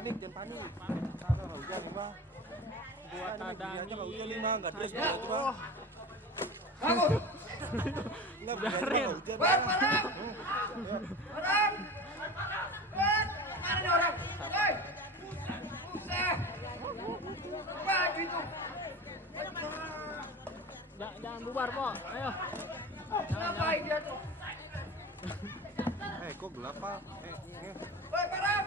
panik. Kagak hujan nih mah. Buat Aja nggak hujan nih mah, nggak dress ya. cuma. Bangun. Nggak hujan. Padang. Mana nih orang? Woi. Buset. Baju itu. Jangan bubar, Po. Ayo. Ngapain dia tuh? Kok gelap pak? Woi, Padang.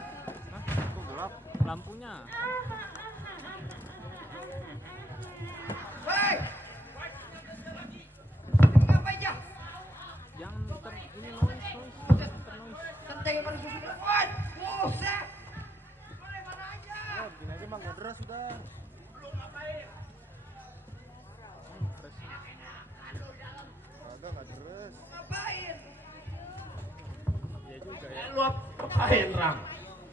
Kok gelap? Lampunya. Woi. Ini ngapain ya? Jangan ini noise. Kenteng yang pada susu. Woi, buset. Boleh mana aja? Ya begini aja mah nggak dress sudah. Kagak nggak dress. Ngapain? Iya juga ya. Lu ngapain, Ram?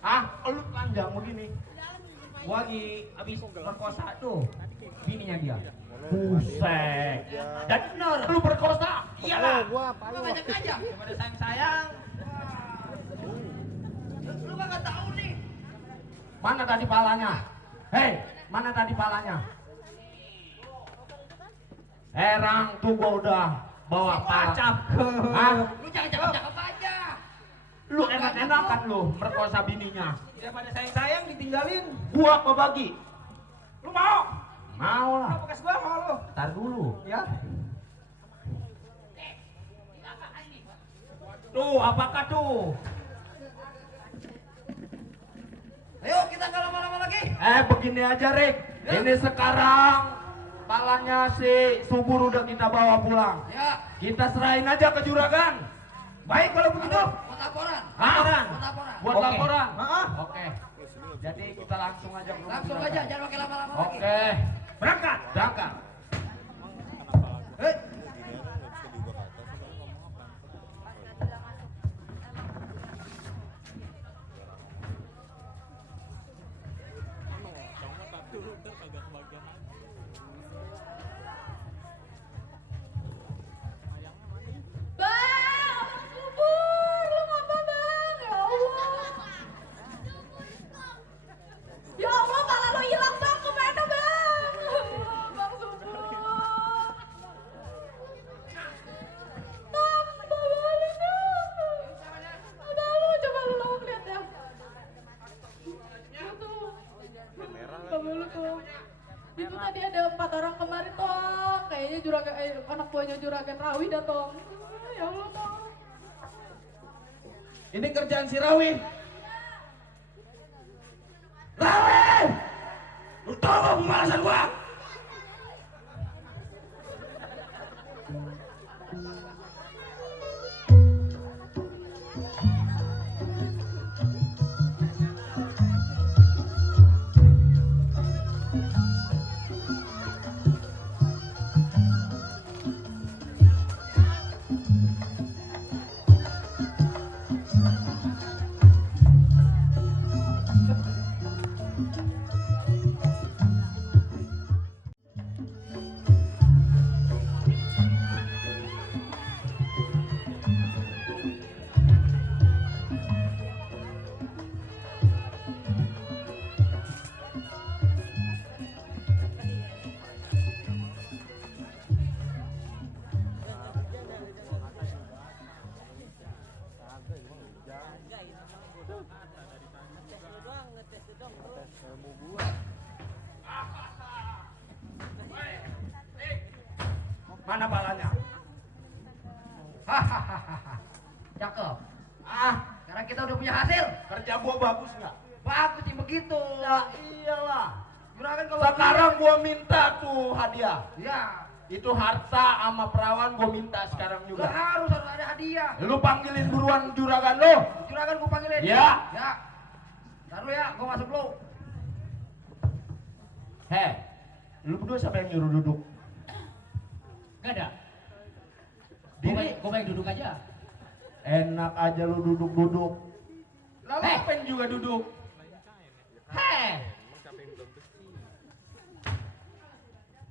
Hah? Lu telanjang begini? Gua lagi habis perkosa tuh bininya dia. Buset. Dan bener, lu perkosa. Iyalah. Gua Lu ngajak aja. Daripada sayang-sayang. Lu kagak tahu nih. Mana tadi palanya? Hei, mana tadi palanya? Rang, tuh gua udah bawa pala. Hah? Lu jangan cakep-cakep aja. Lu enak-enakan lu merkosa bininya. Daripada sayang-sayang ditinggalin. Gua apa bagi? Lu mau? Mau lah. Mau bekas gua mau lu. Ntar dulu. Ya. Tuh, apakah tuh? Ayo kita nggak lama-lama lagi. Begini aja, Rick. Ya. Ini sekarang palanya si Subur udah kita bawa pulang. Ya. Kita serahin aja ke juragan. Baik kalau begitu. Buat laporan. Hah? Buat laporan. Buat Oke. laporan. Heeh. Oke. Jadi kita langsung aja ke rumah Langsung juragan. aja, jangan pakai lama-lama lagi. Oke. Berangkat. Berangkat. Eh, Gini aja nggak bisa diubah ke atas. Saya ngomong apa? Bang, Subur, lu ngapa bang? Ya Allah. Ya Allah, pala lu hilang bang, kemana bang? Bang Subur. Bang, bawa lu dong. Ada lu, coba lu lawak lihat ya. Itu. Bawa lu tuh. Itu tadi ada 4 orang kemarin tong. Kayaknya juragan, anak buahnya juragan Rawi datang. Ya Allah tong. Ini kerjaan si Rawi. Rawi! Lu tahu gak pembalasan gua? Mana palanya? hahaha. Cakep. Sekarang kita udah punya hasil. Kerja gua bagus nggak? Bagus sih begitu. Ya iyalah. Juragan kalau Sekarang gua minta tuh hadiah. ya, Itu harta sama perawan gua minta sekarang nggak juga. harus ada hadiah. Lu panggilin buruan juragan lu. Juragan gua panggilin. Ya. Ya. Ntar lu ya, gua masuk lu. Lu berdua siapa yang nyuruh duduk? Gak ada. Diri. Gue baik duduk aja. Enak aja lu duduk-duduk. Lalu Eh. ngapain juga duduk?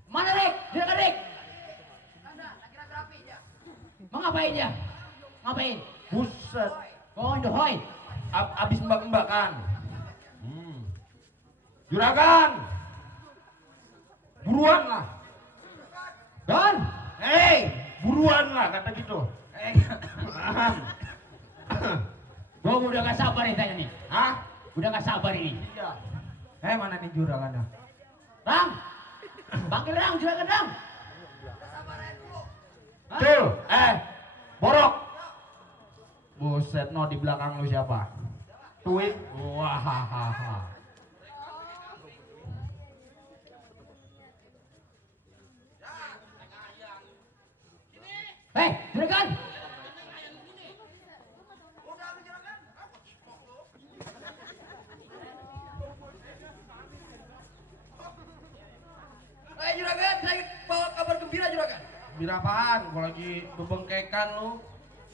Mana Rick? Dia kan Rick? Ada, lagi rapi aja. Mau ngapain dia? Ngapain? Buset. Oh, dohoi. Abis mbak-mbak kan? Juragan. Buruan lah. Dan, buruan lah kata gitu. Gua udah gak sabar nih tanya nih. Hah? Udah gak sabar ini. Iya. Mana nih juragannya? Rang. Panggil Rang, juragan Rang. Tuh, Borok. Buset, no di belakang lu siapa? Tuin. Wah. Juragan. Juragan, saya bawa kabar gembira juragan. Gembira apaan? Gua lagi bebengkekan lu.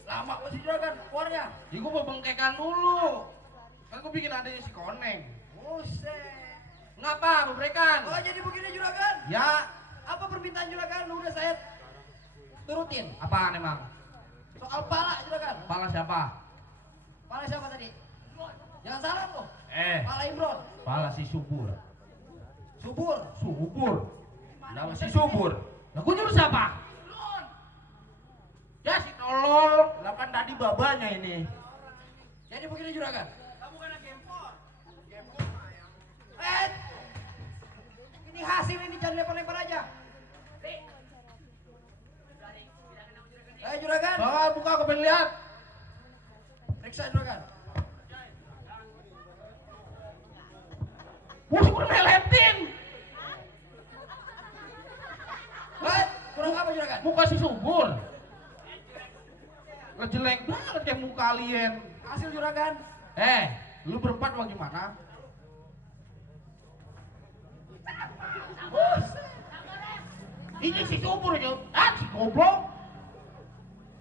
Lama masih juragan keluarnya. Ya gua bebengkekan dulu. Kan gua bikin adanya si Koneng. Buset. Ngapa bebengkekan? Oh jadi begini juragan. Ya, Apa permintaan juragan? Udah saya turutin. apaan emang? Soal pala juragan. Pala siapa? Pala siapa tadi? Jangan salah loh. Pala Imron. Pala si Subur. Subur. Subur. Nama si Subur. Lah gua nyuruh siapa? Ya si tolol. Lah kan tadi babanya ini. Jadi begini juragan. Kamu kena gempor. Ini hasil ini jangan lempar-lempar aja. Juragan. Bawa buka aku pengen lihat. Periksa juragan. Wah, kurang meletin. Kurang apa juragan? Muka si Subur. Lah jelek banget kayak muka kalian. Hasil juragan. Lu berempat mau gimana? Ini si Subur ya. Si goblok.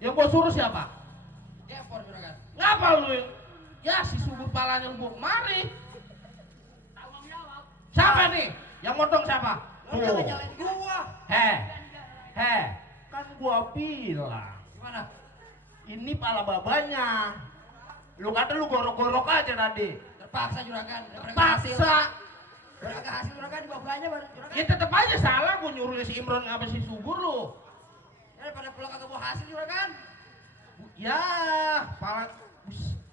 Yang gua suruh siapa? Gempor juragan. Ngapa lu? Ya si Subur palanya lu bawa kemari. Siapa nih? Yang motong siapa? Lu jangan nyalain gua. Kan gua bilang. Gimana? Ini pala babanya. Lu kata lu gorok-gorok aja tadi. Terpaksa juragan. Hasil. Paksa. Juragan hasil juragan dibawa belanja baru juragan. Ya tetep aja salah gua nyuruh si Imron apa si Subur lu. Daripada pulang kagak bawa hasil juragan. Ya, pala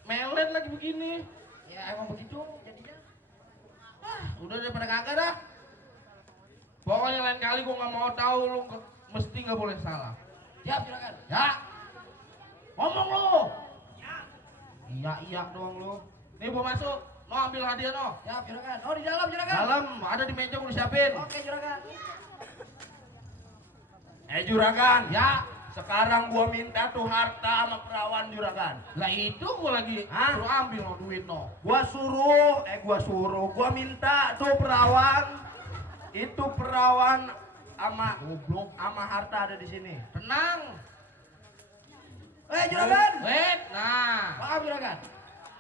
melet lagi begini. Ya emang begitu jadinya. Udah daripada kagak dah. Pokoknya lain kali gua nggak mau tahu lu mesti nggak boleh salah. Siap juragan. Ya. Ngomong lu. Iya doang lu. Nih gua masuk. Mau ambil hadiah no. Siap juragan. Oh di dalam juragan. Dalam ada di meja gua siapin. Oke juragan. Juragan. Ya. Sekarang gua minta tuh harta sama perawan juragan. Lah itu gua lagi suruh ambil no duit no. Gua minta tuh perawan. Itu perawan sama Goblok. sama harta ada di sini. Tenang. Juragan. Wait. Nah. Maaf juragan.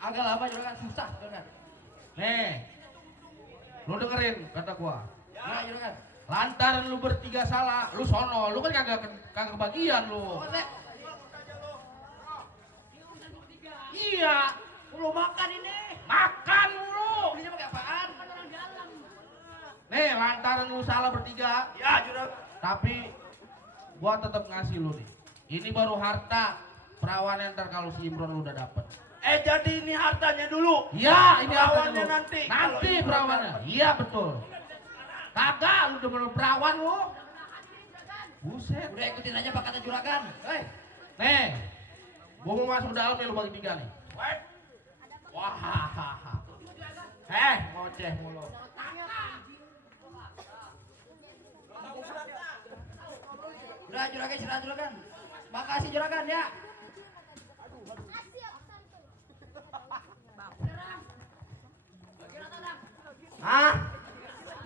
Agak lama juragan susah juragan. Nih. Lu dengerin kata gua. Ya juragan. Lantaran lu bertiga salah, lu sono, lu kan kagak kebagian lu. Oh, Lek. Iya, Lu makan ini. makan lu. Belinya pakai apaan? Nih, lantaran lu salah bertiga, Ya juragan. tapi gua tetap ngasih lu nih. Ini baru harta perawan ntar kalau si Imron lu udah dapet. Jadi ini hartanya dulu. Iya, ini Perawannya hartanya lu. nanti. Nanti Kalau Imron perawannya. dapet. Iya betul. Kagak, lu udah bener perawan lu. Buset. Udah ikutin aja apa kata juragan. Nih, gua mau masuk dalam nih lu bagi tiga nih. Wah, ngoceh mulu. Udah juragan istirahat juragan. Makasih juragan ya.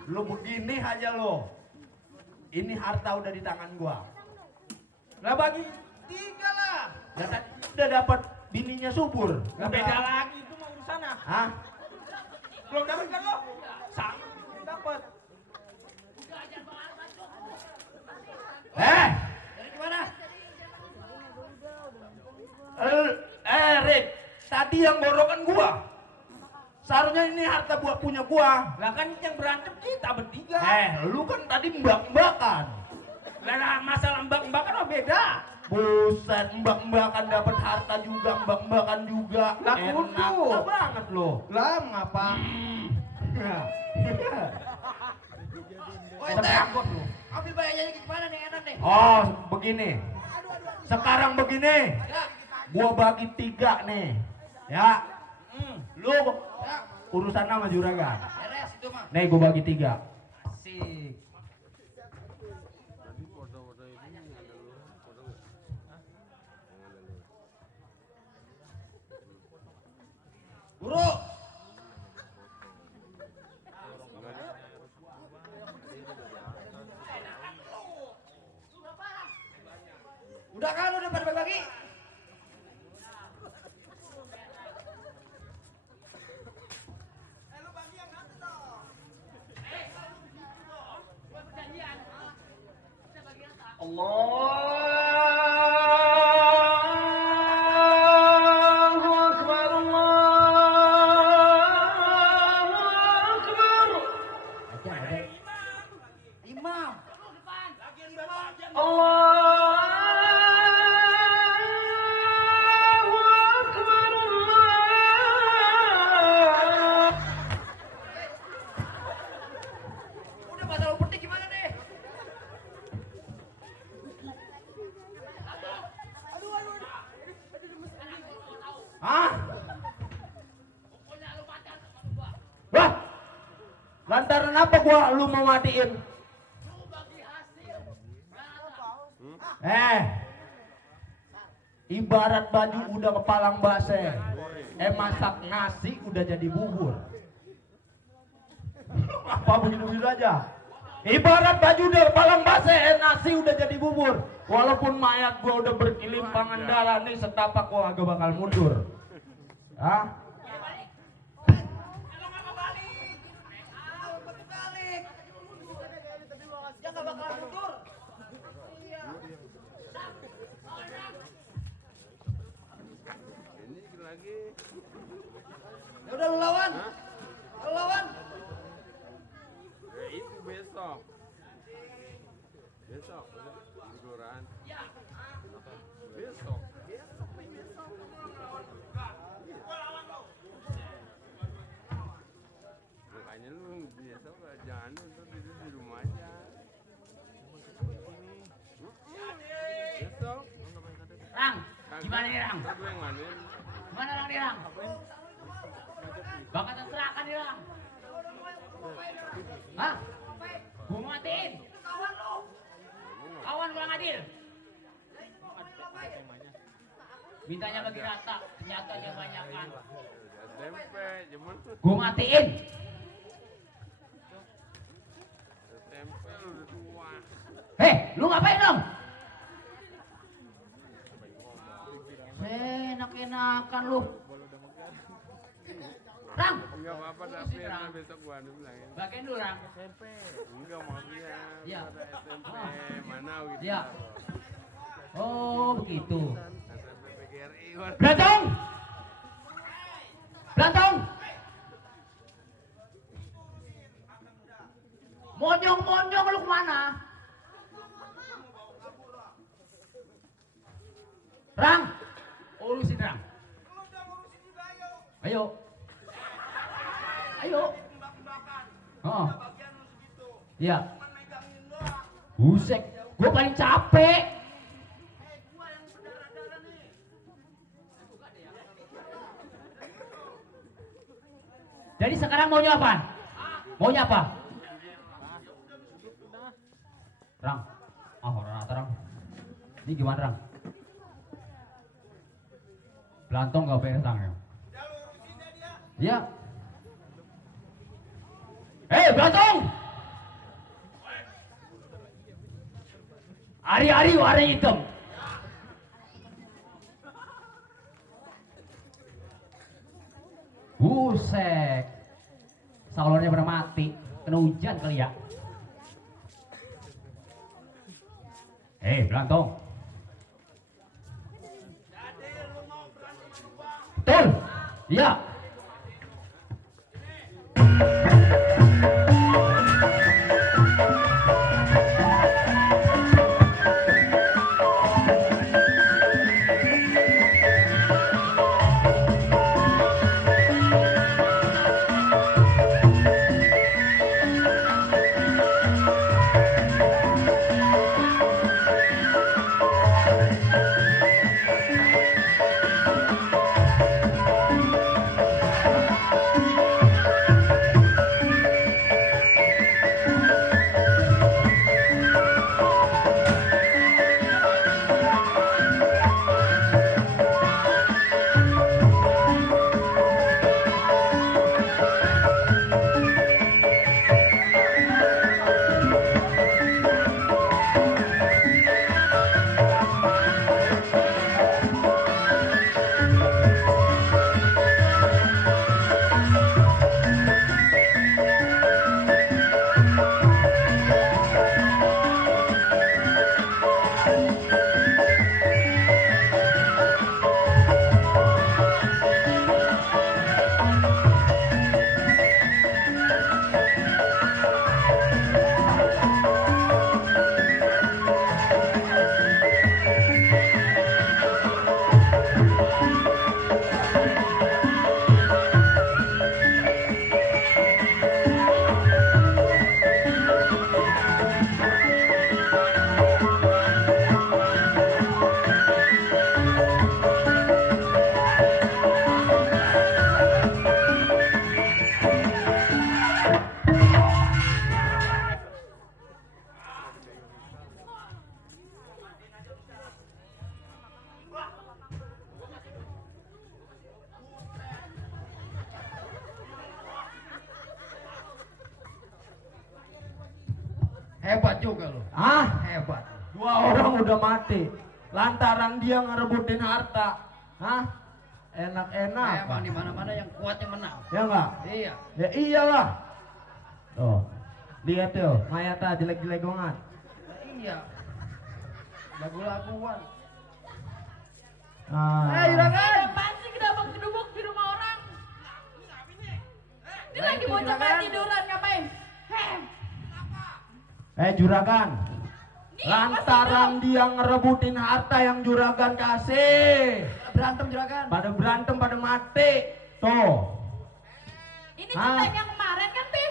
Lu begini aja lo. Ini harta udah di tangan gua. Lah bagi tiga lah. Ya tadi udah dapat bininya Subur. Gak beda lagi itu mah urusannya. Belum dapat kan lo? Sama dapat. Dari gimana? Rick, tadi yang borokan gua. Seharusnya ini harta buat punya gua. Lah kan yang berantem kita bertiga. Lu kan tadi mbak-mbakan. Lah masalah mbak-mbakan mah beda. Buset, mbak-mbakan dapat harta juga, mbak-mbakan juga. Lah Enak kudu. banget loh. Lah ngapa? Woi, Sampai Teh. angkot lu. Ambil bayarnya gimana nih, enak nih. Oh, begini. Sekarang begini. Ya, Gua bagi 3 nih. Ya, lu ya. urusan sama juragan. Beres itu mah. Nih gua bagi 3. Asik. Guru. Udah kan udah pada bagi. Allahu Akbar, Allahu Akbar. Imam. Allahu Akbar, Allah. Udah masalah uperti gimana nih? Hah? Wah, lantaran apa gua lu mau matiin? Ibarat baju udah kepalang base, masak nasi udah jadi bubur. Apa begitu-begitu aja? Ibarat baju udah kepalang base, nasi udah jadi bubur. Walaupun mayat gua udah berkelimpangan darah nih, setapak gua agak bakal mundur. Hah? Balik. Dia nggak bakal mundur. Ya udah lu lawan. Lu lawan. Itu besok. Besok liburan. Besok. Makanya lu besok jangan untuk di rumah aja. Besok. Rang, gimana nih Rang? Ntar gue yang manin. Gimana Rang nih Rang? Bakal terserahkan nih Rang. Hah? Gua mau matiin. Kawan kurang adil. Mintanya bagi rata, nyatanya banyakan. Tempe, cuman Gua matiin. tempe lu udah tua. Lu ngapain dong? Enak-enakan lu. Rang, Enggak apa-apa tapi ntar besok gua bilangin. bagian dulu Rang. Enggak maksudnya Iya. ada SMP mana gitu. Iya. Oh begitu. SMP PGRI gua. Belantong! Belantong! Monyong-monyong lu kemana? Rang! Urusin Rang. Ayo. Ayo. Oh. Iya. Busek. Gue paling capek. Jadi sekarang maunya apa? Maunya apa? Rang. Orang Rang. Ini gimana Rang? Belantong gak beres Rang ya? Iya. Belantong! Ari-ari warna hitam. Buset. Salonnya pada mati. Kena hujan kali ya. Belantong. Betul. Iya. juga lu. Ah, Hebat. 2 orang udah mati. Lantaran dia ngerebutin harta. Hah? Enak-enak. Emang di mana-mana yang kuat yang menang. Ya enggak? Iya. Ya iyalah. Tuh. Lihat tuh, mayatnya jelek-jelek banget. Iya. Lagu-laguan. Ah. Eh, apaan sih kedabak-kedubuk di rumah orang? Ini lagi itu bocah juragan. tiduran ngapain? Juragan. Nih, Lantaran dia ngerebutin harta yang juragan kasih. Berantem juragan. Pada berantem, pada mati. Tuh. Ini Ah. centeng yang kemarin kan, Pi?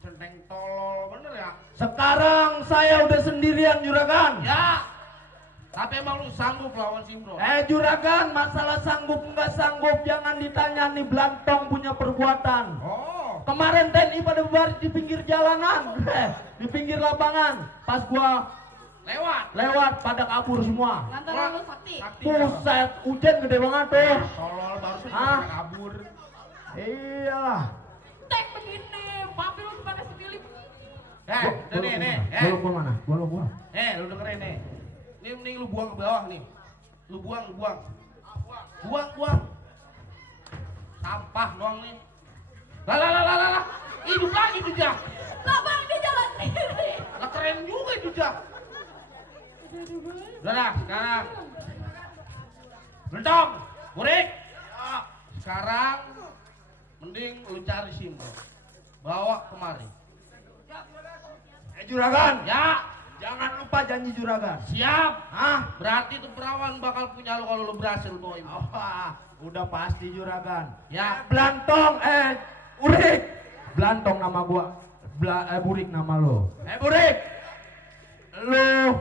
Centeng tolol bener ya? Sekarang saya udah sendirian juragan. Ya. Tapi emang lu sanggup lawan si Imron? Juragan, masalah sanggup nggak sanggup jangan ditanya nih, Blantong punya perbuatan. Oh. Kemarin TNI pada berbaris di pinggir jalanan, di pinggir lapangan. Pas gua lewat pada kabur semua. Lantaran lu sakti. Buset, hujan gede banget tuh. Tolol barusan Ah. pada kabur. Iyalah. Tek begini, papi lu gimana sendiri? Gua mana? Gua. Lu dengerin nih. Ini mending lu buang ke bawah nih. Lu buang. Buang. Sampah doang nih. Lah. Hidup lagi tuh Jah. Lah bang, dia jalan sendiri. Lah keren juga itu Jah. Udah dah, sekarang. Bentong, Burik. Sekarang mending lu cari si Imron. Bawa kemari. Juragan. Ya, Jangan lupa janji juragan. siap. Ah, Berarti tuh perawan bakal punya lu kalau lu berhasil bawa Imron. wah, udah pasti juragan. Ya, Blantong, Burik. Blantong nama gua. Burik nama lo. Burik. Lu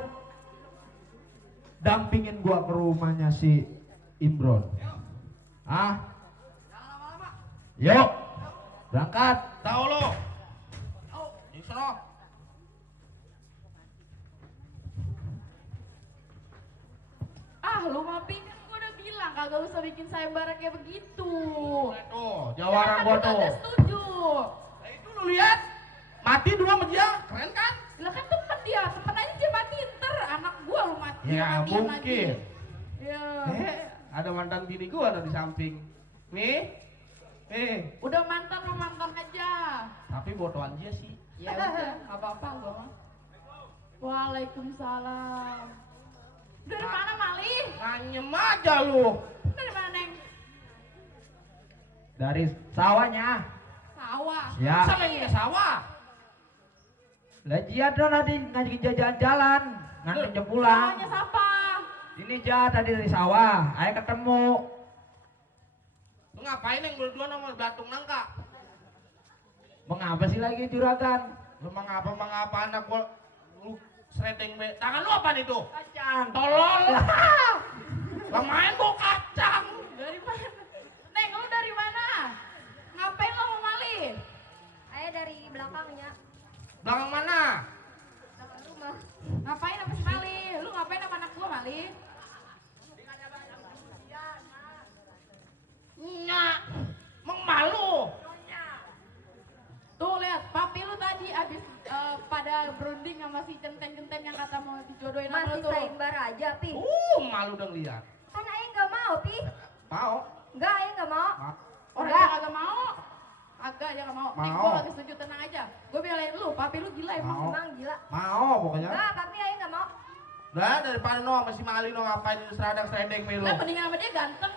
dampingin gua ke rumahnya si Imron. Ah? Yuk. Berangkat. tahu lu. Di sono. Ah, lu mah Pi, kan gua udah bilang kagak usah bikin sayembara kayak begitu. Tuh, jawara gua tuh. Kagak setuju. Nah, itu lu lihat. Mati dua sama dia, keren kan? Lah kan temen dia, temen aja dia matiin ter anak gua lu mati. Ya, matiin mungkin. lagi. Ya. Ada mantan bini gua ada di samping. Nih. Udah mantan mah mantan aja. Tapi bodohan dia sih. Ya udah, nggak apa-apa gua mah. Waalaikumsalam. Dari mana Mali? Nganyem aja lu. Dari mana Neng? Dari sawahnya. Sawah. Ya. Siapa yang punya sawah? Lah dia dong tadi ngajakin jalan-jalan, nganterin jam pulang. Sawahnya siapa? Ini jah tadi dari sawah, ayo ketemu. Lu ngapain yang berdua sama Blatung Nangka? Mengapa sih lagi juragan? Lu mengapa anak gua lu sredeng be. Tangan lu apa itu? Kacang. Tolol. Lah main gua kacang. Dari mana? Neng, lu dari mana? Ngapain lo mau Mali? Saya dari belakangnya. Belakang mana? Belakang rumah. Ngapain sama si Mali? Lu ngapain sama anak gua Mali? Nyak. Malu. Tuh lihat, papi lu tadi abis pada berunding sama si centeng-centeng yang kata mau dijodohin sama Masih lu tuh. sayembara aja, Pi. Malu dong lihat. Kan Ayah nggak mau, Pi. Mau? Enggak, Ayah nggak mau. Orang Enggak. yang kagak mau. Agak aja gak mau. Nih Mau. gua kagak setuju, tenang aja. Gua belain lu, papi lu gila emang. Mau. Emang gila. Mau pokoknya. Enggak, tapi Ayah nggak mau. Udah daripada no sama si Mali no ngapain di seradang sredeng melu. Lah mendingan sama dia ganteng.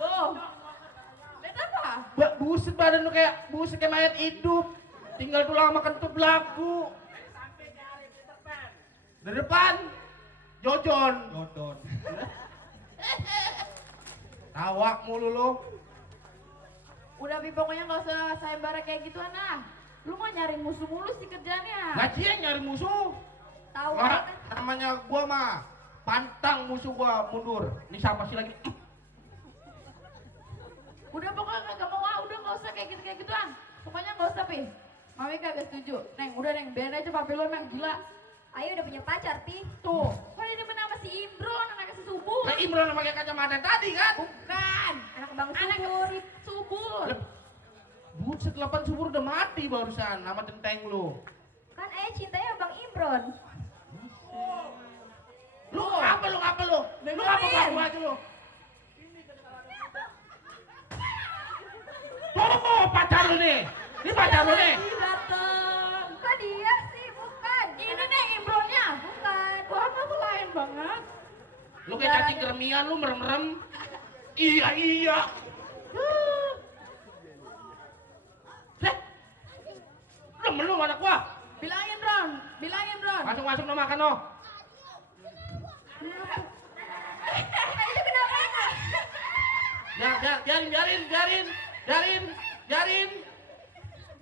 Tuh. Lihat apa? Buset badan lu kayak mayat hidup. Tinggal tulang sama kentut lagu. Dari depan Jojon. Tawa mulu lu. Udah Pi, pokoknya gak usah sayembara kayak gitu nah. Lu mau nyari musuh mulu sih kerjanya. Gaji yang nyari musuh. Tahu Nggak, kan? namanya gua mah pantang musuh gua mundur. Ini siapa sih lagi? Udah pokoknya kagak mau udah gak usah kayak gituan. Pokoknya gak usah Pi. Mami kagak setuju. Neng, udah Neng, biarin aja papi lu emang gila. Ayah udah punya pacar, Pi. Tuh, kok dia demen sama si Imron, anaknya si Subuh? Lah Imron yang pakai kacamata tadi kan? Bukan, Anak bang Anak subur. si subur. Buset, 8 subur udah mati barusan sama centeng lu. Kan ayah cintanya Bang Imron. Lu apa lu? Lu apa Dengerin. baju lu? Oh, pacar lu nih. Ini pacar lu nih. Lagi dateng. Kok dia sih? Bukan. Ini nih Imronnya. Bukan. Wah, kamu lain banget. Lu kayak cacing kermian lu merem-merem. Iya. Leh. Demen lu anak gua. Bilangin Ron. Masuk no makan no. Itu kenapa? Biarin.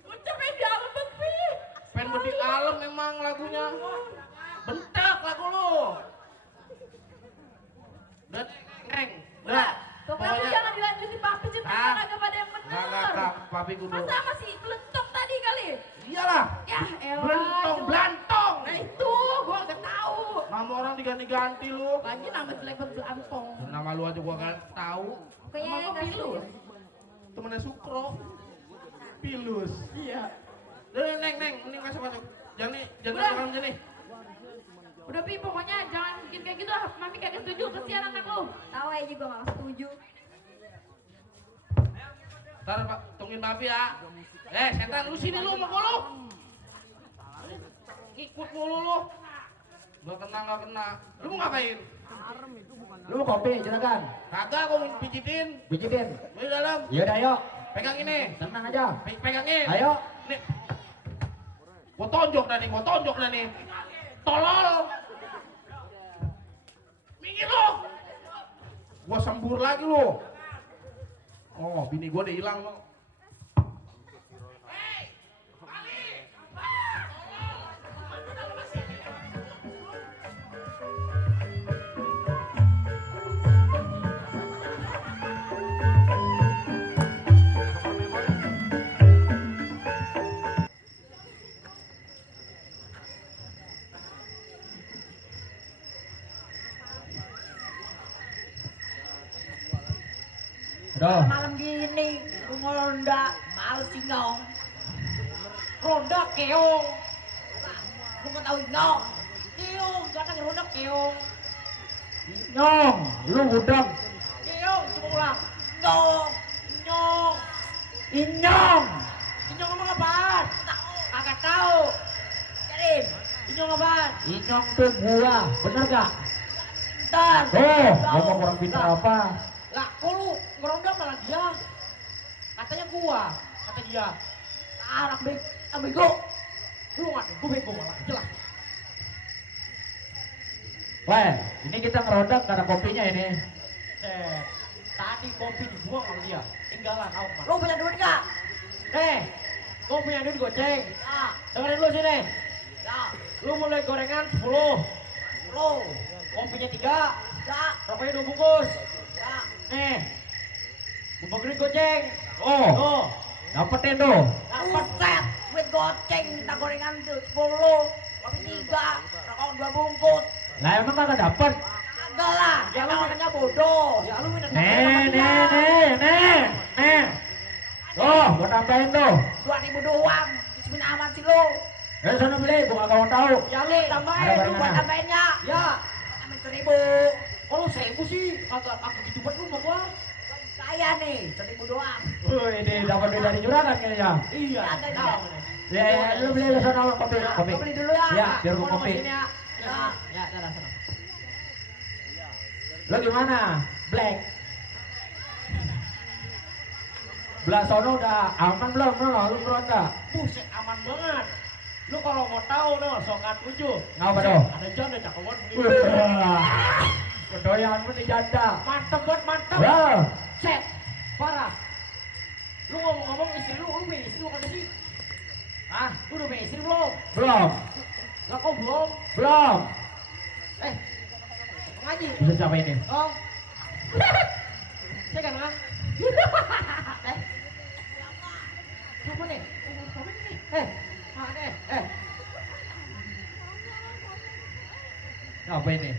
Udah pengen di alam Pi. Pengen bedi alam memang lagunya. Bentak lagu lu. Udah, neng. Udah. Kamu jangan dilanjutin papi ceritanya kagak pada yang bener. Enggak, papi kudu. Masa masih belentok tadi kali? Iyalah. Ya elah. Belantong. Nah itu gua gak tahu. Nama orang diganti-ganti lu. Lagi nama jelek banget belantong. Nama lu aja gua gak tahu. Kayaknya Emang nggak pilu? setuju. Temennya Sukro. Pilus. Iya. Udah, neng, mending masuk. Jangan Udah. dalam sini. Udah Pi, pokoknya jangan bikin kayak gitu ah. Mami kagak setuju, kesian anak lu. Tahu aja juga nggak setuju. Ntar Pak, tungguin papi ya. Setan lu sini lu sama gua lu. Ikut mulu lu. Gak kena. Lu mau ngapain? Lu mau kopi, juragan? Kagak, gua mau pijitin. Bijitin. Lu di dalam. Ya udah yuk. Pegang ini. Tenang aja. Pegangin. Ayo. Nih. Gua tonjok dah nih. Tolol. Minggir lu. Gua sembur lagi lu. Oh, bini gua udah hilang lo. Aduh. Malam gini, lu ngeronda, males sih nyong. Ronda keong. Lu nggak tahu nyong. Keong, kata ngeronda keong. Nyong, lu udang. Keong, coba ulang. Nyong, nyong. Inyong. Inyong ngomong apaan? Tahu, kagak tahu. Kirim, inyong apaan? Inyong tuh gua, bener gak? Ntar. Ngomong orang pintar apa? Lah, kok lu ngeronda malah dia? Katanya gua, kata dia. Anak bego. Lu nggak, gua bego malah, jelas. Weh, ini kita ngerondak karena kopinya ini. Tadi kopi dibuang sama dia. Tinggalan kau kemana? Lu punya duit nggak? Gua punya duit goceng. Ya. Dengerin lu sini. Ya. Lu mulai gorengan 10. Kopinya 3. Ya. Rokoknya 2 bungkus. Ya. Nih. Gua duit goceng. Oh, dapetin tuh. Buset, duit goceng minta gorengan 10. Kopi 3. Rokok 2 bungkus. Lah emang kagak dapet? Kagak lah, ya lu makanya bodoh. Ya lu minta Nih. Tuh, gua tambahin tuh. 2.000 doang. Bismillah amat sih lu. Sana beli, gua kagak mau tahu. Ya lu tambahin, Ada lu buat barengan. tambahinnya. Ya. Tambahin 1.000. Kalau 1.000 sih kagak gitu banget lu sama gua. Saya nih, 1.000 doang. Ini dapat duit dari juragan kayaknya. Iya. Ada dia. Ya, lu beli ke sana kopi. Gua beli dulu ya. Ya, biar gua Gua nunggu kopi. sini ya. Ya. Ya, sana. Lu gimana? Black. Belah sono udah aman belum? Lu meronda. Buset, aman banget. Lu kalau mau tahu no, sokat 7. Ngapa tuh? Ada janda cakep banget begini. Kedoyan pun di janda. Mantep banget, mantep. Wah, Set, parah. Lu ngomong-ngomong istri lu punya istri lu kagak sih? Ah, lu udah punya istri belum? belum. Lah kok belum? Belum. Ngaji. Bisa siapa ini? Oh. Saya kan ah. Siapa nih? Siapa nih? Apa ini?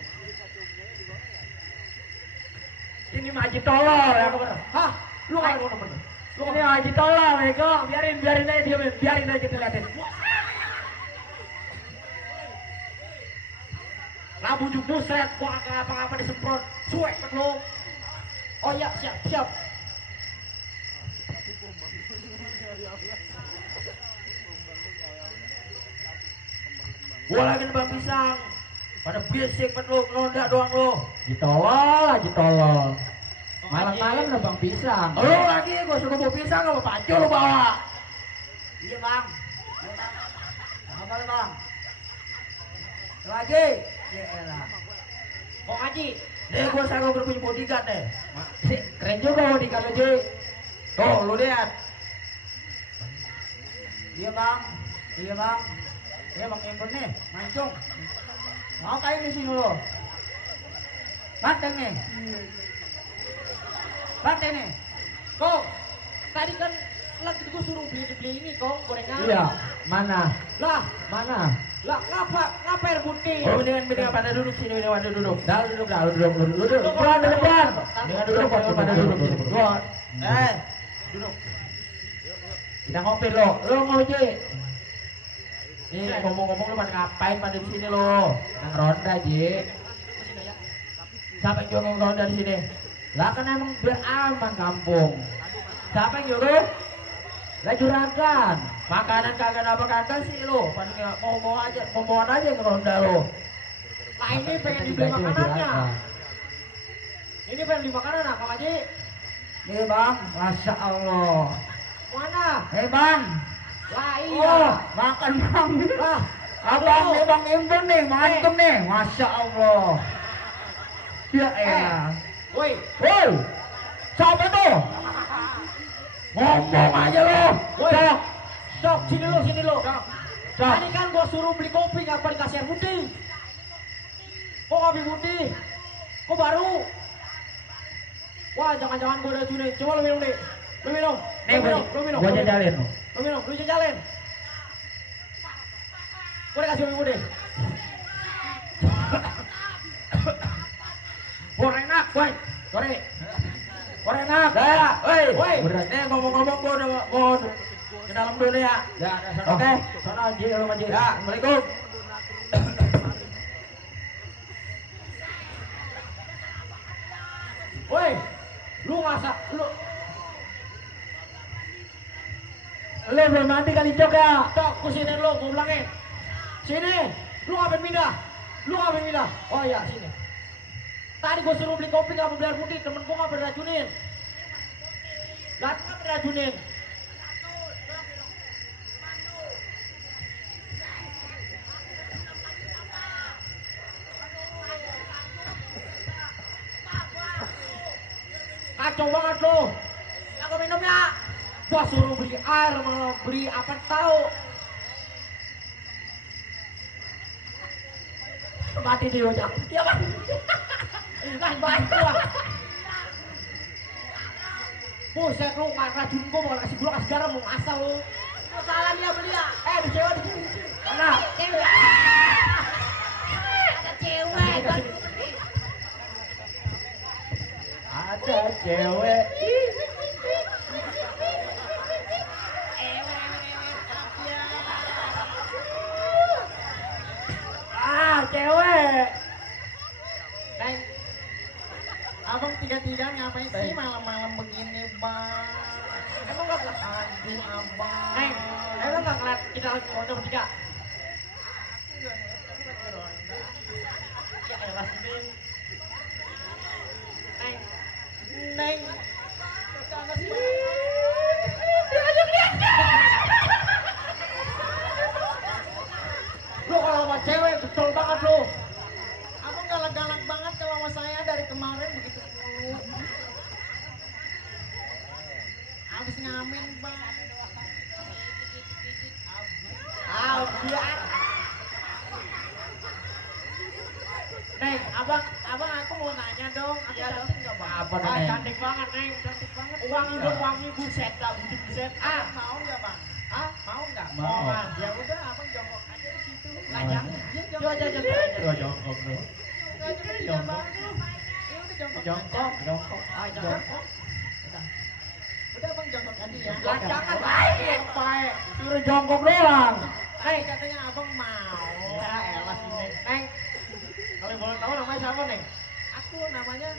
Ini mah Haji tolol ya bener. Hah? Lu nggak mau bener? Ini Haji tolol Eko. Biarin aja dia, biarin aja kita liatin. Lah bujuk buset, gua kagak apa-apa disemprot. Cuek kan lu. Oh iya, siap. Gua lagi nebang pisang. Pada berisik bet lu, ngelonda doang lu. Ditolol. Malam-malam nebang pisang. Lu lagi gua suruh bawa pisang, gak bawa baju lu bawa. Iya bang. Apa lu bang? Lagi. Ya elah. Kok Haji? Deh gua sanggup punya bodyguard deh. Keren juga bodyguard lo, Ji. Tuh lu lihat. Iya bang. Iya bang Imron nih, mancung. Mau kain di sini lo. Banteng nih. Banteng nih. Kok tadi kan lagi gua suruh beli ini kok gorengan. Iya, mana? Lah, Mana? lah ngapa air putih? Oh, mendingan pada duduk sini, pada duduk. Dah duduk. Depan. Mendingan duduk, pada duduk sini. Duduk. Duduk. Kita ngopi lo. Lo ngopi. Nih Ngomong-ngomong lu pada ngapain pada di sini lo? Nang ronda, Ji. Siapa yang jual ronda di sini? Lah kan emang biar aman kampung. Siapa yang nyuruh? Lah juragan. Makanan kagak apa kagak sih lo. Pada mau aja ngeronda lo. Lah ini pengen dibeli makanannya. Ini pengen beli makanan apa Haji? Nih bang, masya Allah. Mana? Bang. Lah iya. Oh, makan bang. Lah, Abang nih bang Imron nih, mantep nih, masya Allah. Ya elah. woi, Woi, siapa tuh? Ngomong aja lo. woi. Cok. Sok, sini lo. Cok. Tadi kan gua suruh beli kopi, ngapa dikasih air putih? Kok kopi putih? Kok baru? Wah, jangan-jangan gua udah cunin. Coba lu minum deh. Lu minum. Nih, gua jajalin lo. Lu jajalin. Gua udah kasih kopi putih. Gorenak, woi. Gorenak. Dah, woi. Berat. Nih ngomong-ngomong gua udah mau ke dalam dulu ya. Ya, Oke. Sana Ji, lu Ji. Ya, Assalamualaikum. Woi, lu masa lu Belum mandi kali Cok ya. tok kesini lu, gua bilangin. Sini, lu ngapain pindah? Oh iya, sini. Tadi gua suruh beli kopi nggak mau beli air putih, temen gua nggak beracunin. Lah nggak beracunin. Kacau banget lo. Aku minum ya. Gua suruh beli air malah beli apa tahu. Mati dia ojak. Dia mati. Lah baik gua. Buset lu racun gua mau kasih gula kasih garam mau asal lu. Salah dia beli ya. Di cewek di sini. Mana? Cewek. Ada cewek. Ada cewek. Cewek. Neng, abang tiga-tiga ngapain sih malam-malam begini bang? Emang gak Aduh abang. Neng, emang gak ngeliat kita lagi ronda bertiga? Ya elah sini. Neng. Lu kalau sama cewek betul banget lu. Abang galak-galak banget kalau sama saya dari kemarin begitu mulu. Habis ngamen bang. Biar. Neng, abang aku mau nanya dong. Aku cantik nggak bang? Apa nih, Neng? Cantik banget neng, cantik banget. Wangi dong, wangi buset dah, buset. Mau nggak bang? Mau nggak? Mau. Bang. Ya udah abang jongkok aja di situ. Lajang. Iya Coba jongkok. aja. Gua jongkok lu. Iya bang. Ya udah jongkok Jongkok. Ayo jongkok. Udah bang jongkok aja ya. Lah jangan baik. Baik. Suruh jongkok doang. Neng katanya abang mau. Ya elah si Neng. Neng. Kalau boleh tahu namanya siapa, Neng? Aku namanya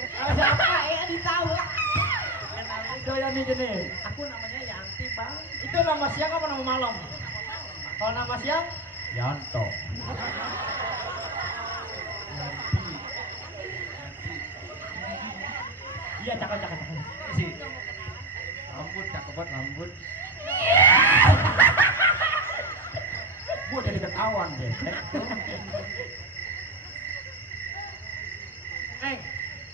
Siapa? Ditahu. Kenapa doyan nih gini? aku namanya Yanti bang. Itu nama siang apa nama malam? Kalau nama siang? Yanto. Iya, cakep. Si rambut cakep banget rambut. Gua jadi ketahuan deh. Neng,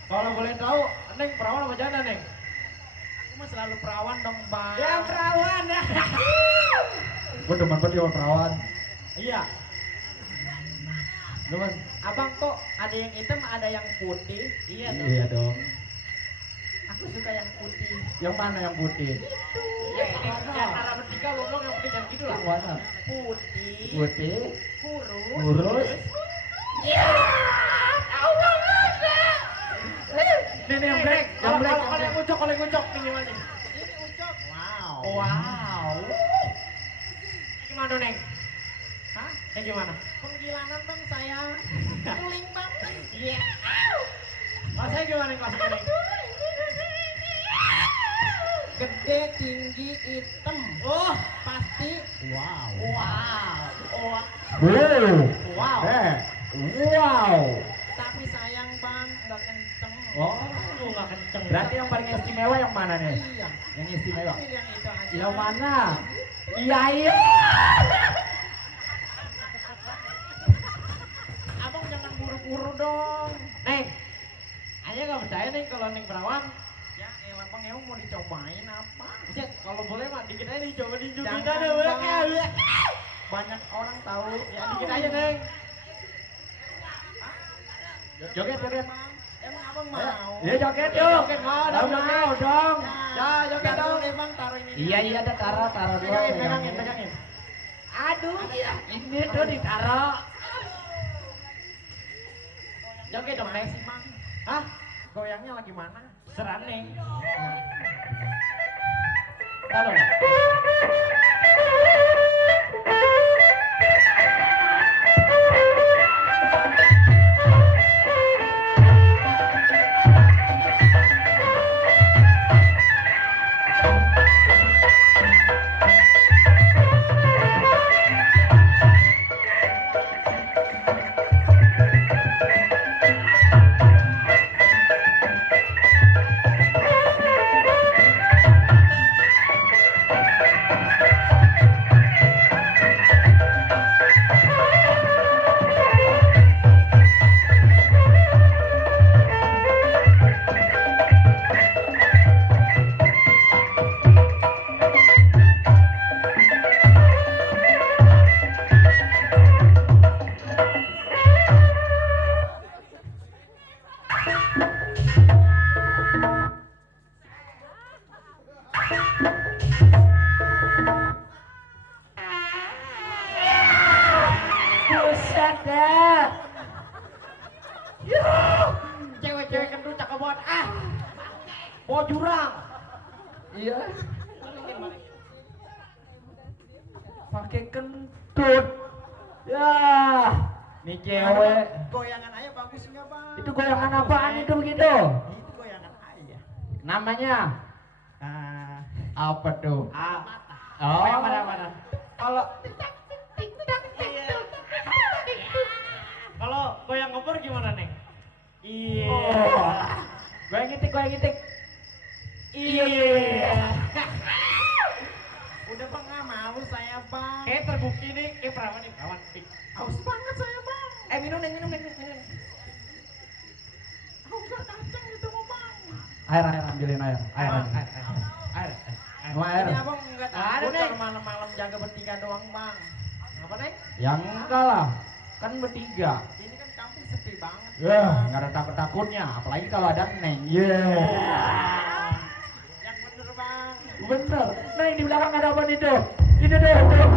kalau boleh tahu, Neng perawan apa janda, Neng? Aku mah selalu perawan dong bang. Ya perawan ya. Gue demen banget sama perawan. Iya. Demen. Abang kok ada yang hitam ada yang putih. Iya dong. Iya dong. Aku suka yang putih. Yang mana yang putih? Di antara bertiga ngomong yang putih jangan gitu lah. Yang mana? Putih. Putih, Kurus. kurus. Ini yang black. Kalau yang ngucok ini gimana? Ini ucok. Wow. Wow. Gimana, Neng? Hah? Yang gimana? Penggilanan bang saya. Keling bang. Iya. Kelasnya gimana kelasnya, Neng? Gede, tinggi, hitam. Oh, Pasti. Wow. wow. Oh, Wow. wow. Wow. Tapi sayang bang, nggak kenceng. Oh. Lu nggak kenceng. Berarti yang paling istimewa yang mana nih? Iya. Yang istimewa. Pilih yang itu aja. Yang mana? Iya. Abang jangan buru-buru dong. Neng, Ayah nggak percaya nih kalau Neng perawan. Ya elah bang, emang mau dicobain apa? Buset, kalau boleh mah dikit aja dicoba diunjukin Jangan, ada Bang. Banyak orang tahu. Ya dikit aja, Neng. Joget. Bang, emang abang mau? Iya joget yuk. Joget mau dong, Mau dong. Ya, joget Taruh dong. deh bang, taruh ini. Iya ada taruh dulu. Pegangin. Aduh, ini tuh ditaruh. Joget dong, Neng. Sih bang, Hah? goyangnya lagi mana? Serah, Neng. Taruh. Buset deh. Cewek-cewek kentut cakep banget. Bawa jurang. Iya. Pakai kentut. Ya. Nih cewek. Goyangan ayah bagus nggak bang? Itu goyangan apaan itu begitu? Itu goyangan ayah. Namanya apa tuh? Oh, Yang mana? Kalau Kalau goyang ngebor gimana, Neng? Iya. Oh. Goyang gitik. Iya. Udah bang, nggak mau saya bang. Kayak terbukti nih, perawan nih, perawan. Haus banget saya bang. Minum, Neng. Aku nggak kacang gitu mau bang. Air ambilin air. Air. Mau air. Ini abang nggak Ada, takut Neng. kalau malam-malam jaga bertiga doang bang. Apa, Neng? Yang enggak lah. Kan bertiga. Ini kan kampung sepi banget. Ya, nggak ada takut-takutnya. Apalagi kalau ada Neng. Yeah. Yang bener bang. Bener. Neng di belakang ada apa itu? Ini deh. Tuh.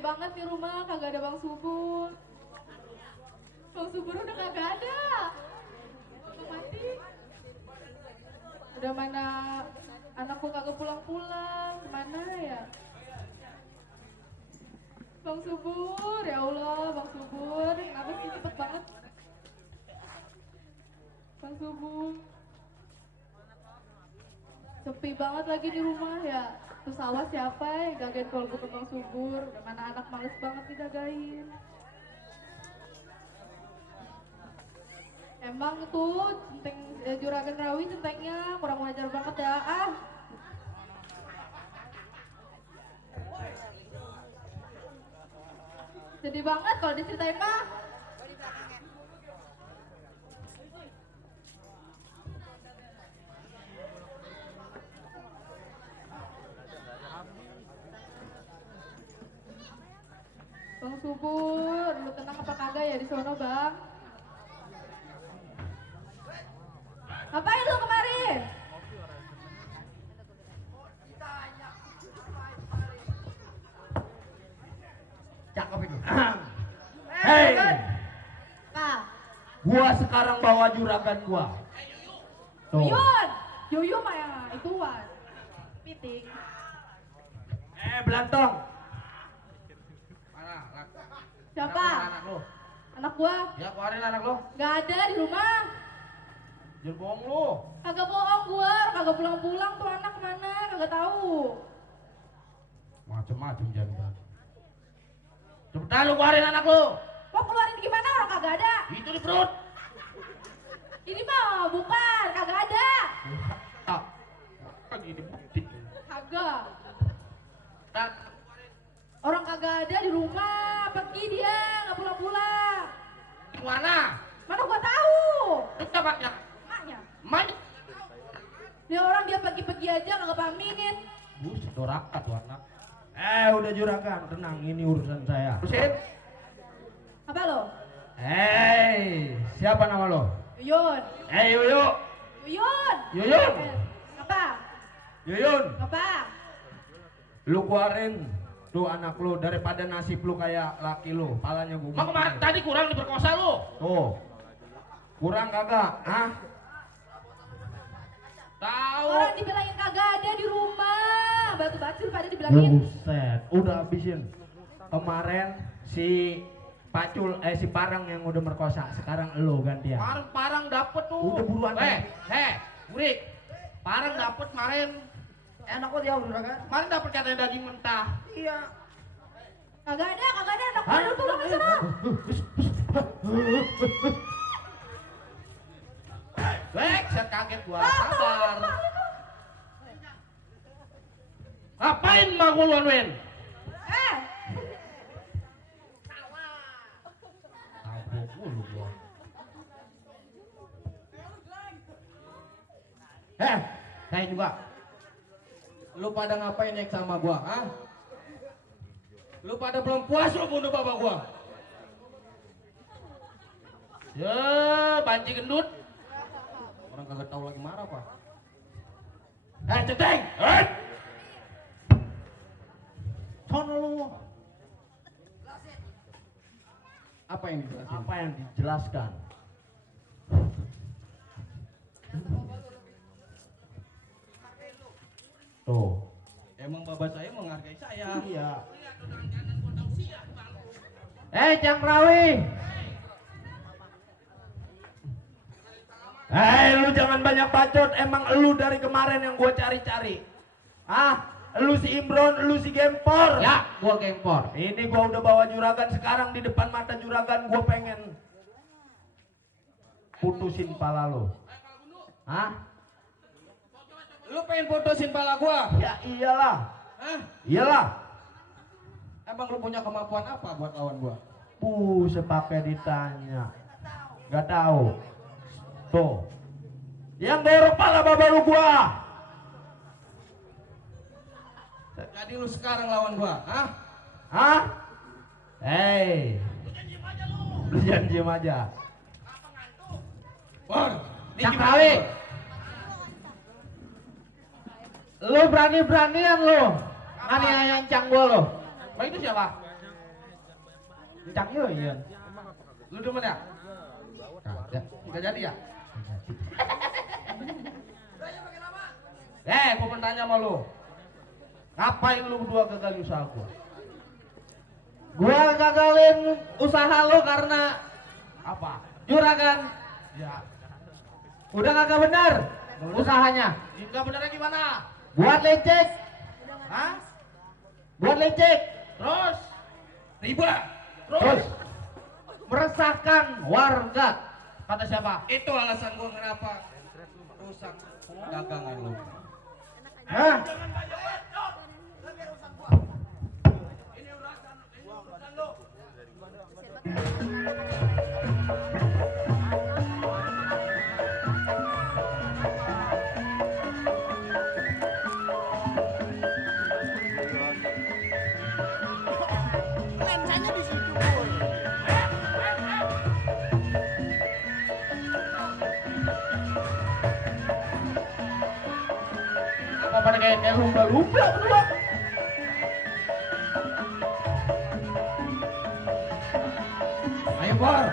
banget di rumah, kagak ada Bang Subur. Bang Subur udah kagak ada. Udah mati. Udah mana anakku kagak pulang-pulang, kemana ya? Bang Subur, ya Allah, Bang Subur, kenapa sih cepet banget? Bang Subur, sepi banget lagi di rumah ya. Terus awas siapa ya, jagain kalau bukan Bang Subur. Udah mana anak males banget dijagain. Emang tuh centeng Juragan Rawi centengnya kurang wajar banget ya. Sedih banget kalau diceritain mah. Bang Subur, lu tenang apa kagak ya di sono, Bang? Ngapain lu kemarin? Cakep itu. Hei, Pak, gua sekarang bawa juragan gua. Tuh. Yuyun, Yuyun mah ya, ituan. Piting. Belantong. Mana? Siapa? Anak lu. Anak gua? Ya, keluarin anak lu. Gak ada di rumah. Jangan bohong lu. Kagak bohong gua, kagak pulang-pulang tuh anak kemana, kagak tahu. Macem-macem jangan. Cepetan lu keluarin anak lu. Mau keluarin gimana orang kagak ada? Itu di perut. Ini mah bukan, kagak ada. Tak. Lagi dibukti. Kagak. Nah, Orang kagak ada di rumah, pergi dia, nggak pulang-pulang. di mana? Mana gua tahu? Lu dapatnya. Maknya. Mana? Dia orang dia pergi-pergi aja nggak paminin. Buset, dorakat tuh anak. Udah juragan, tenang, ini urusan saya. Terusin. Apa lo? Siapa nama lo? Yuyun. Yuyu. Yuyun. Yuyun. Apa? Yuyun. Apa? Lu keluarin tuh anak lu daripada nasib lu kayak laki lu, palanya gua. Mau kemarin tadi kurang diperkosa lu. Tuh. Kurang kagak? Hah? Tahu. Orang dibilangin kagak ada di rumah. Batu bacil pada dibilangin. Buset, udah habisin. Kemarin si Pacul, si Parang yang udah merkosa, sekarang elu gantian. Parang dapet tuh. Udah buruan. Murid. Parang dapet kemarin. Enak kok dia udah kan? Kemarin dapet katanya daging mentah. Iya. Kagak ada anak baru pulang ke sana. Saya kaget gua. Sabar. Ngapain manguluan Wen? Saya juga. Lu pada ngapain naik sama gua, ah? Lu pada belum puas lu bunuh bapak gua. Ya, banci gendut. Orang kagak tahu lagi marah, Pak. Centeng. Sono lu. Apa yang dijelasin? Apa yang dijelaskan? Tuh. Emang bapak saya menghargai saya. Iya. Cang Rawi. Lu jangan banyak bacot. Emang lu dari kemarin yang gua cari-cari. Lu si Imron, lu si Gempor. Ya, gua Gempor. Ini gua udah bawa juragan, sekarang di depan mata juragan gua pengen putusin pala lu. Lu pengen putusin pala gua? Ya iyalah. Hah? Iyalah. Emang lu punya kemampuan apa buat lawan gua? Sepakai ditanya. Gak tahu. Tuh. Yang dorong pala babalu gua. Jadi lu sekarang lawan gua, hah? Lu jangan diem aja. Bor, Cang Rawi. Lu berani-beranian lu. Aniayan Cang gua lu. itu siapa? Cang yo iya. Lu demen ya? Kagak. Enggak jadi ya? Gua mau tanya sama lu. Ngapain lu berdua gagalin usaha gua? Gua gagalin usaha lo karena Apa? juragan Ya. udah kagak benar usahanya. Enggak benernya gimana? Buat lecek, Hah? buat lecek. Terus? Riba. Terus meresahkan warga. Kata siapa? Itu alasan gua kenapa rusak dagangan lu. Hah? Lensanya di situ, Pur. Apa pada kayak lumba-lumba berdua? Ayo Bor.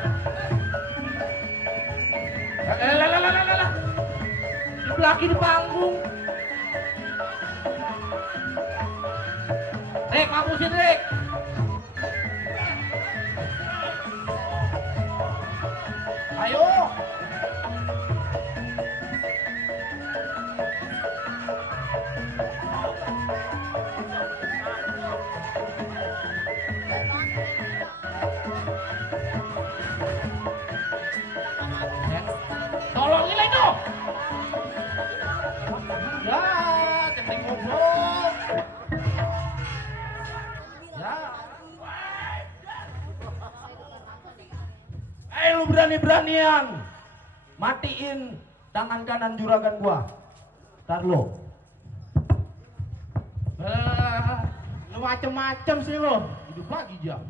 Lah. Laki di panggung. Rek, mampusin Rek. Ayo. Tolongin lah itu. Ya, cemeng goblok. Ya. Lu berani-beranian matiin tangan kanan juragan gua. Ntar lo. Lu macem-macem sih lu. Hidup lagi jam.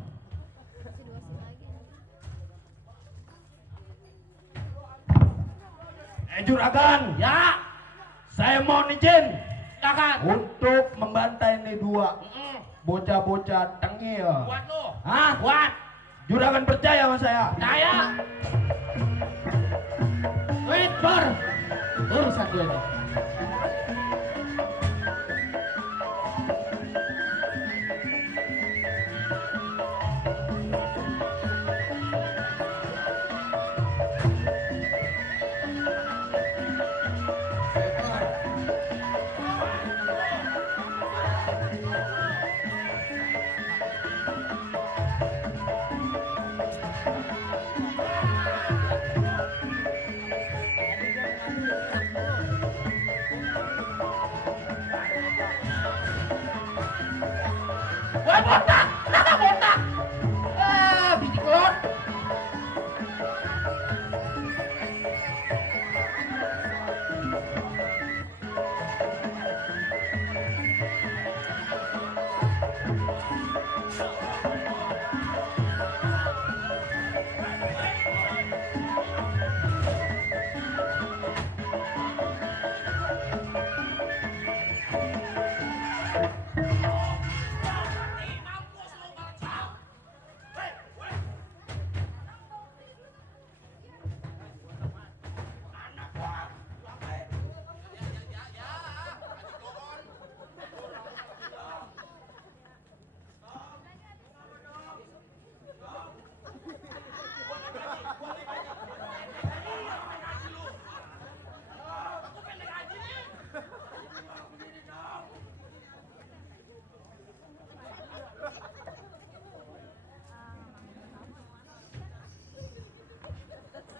Juragan, ya, saya mohon izin, untuk membantai ini dua bocah-bocah tengil. Buat lu. Hah? Buat. Juragan percaya sama saya. Percaya. Wait, Bor. Urusan gue nih. Wah, botak! Kenapa botak? Bisik lot.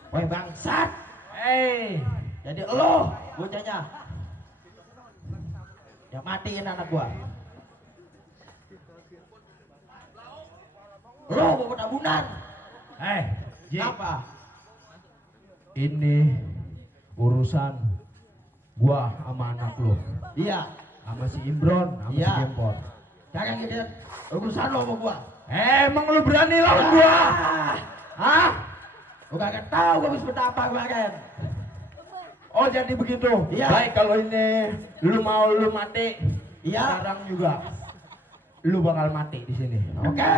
Woi bangsat. Jadi lo bocahnya yang matiin anak gua. Lo bawa tabunan. Ji, Apa? ini urusan gua sama anak lo, Iya. sama si Imron, sama si Iya. Gempor. Jangan gitu. Urusan lo sama gua. Emang lu berani lawan gua? Hah? Gua kagak tahu gua bisa betapa kemarin. Oh jadi begitu. Iya. Baik kalau ini lu mau lu mati. Iya. Sekarang juga lu bakal mati di sini. Oke.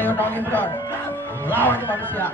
Ayo dong Imron, lawan manusia.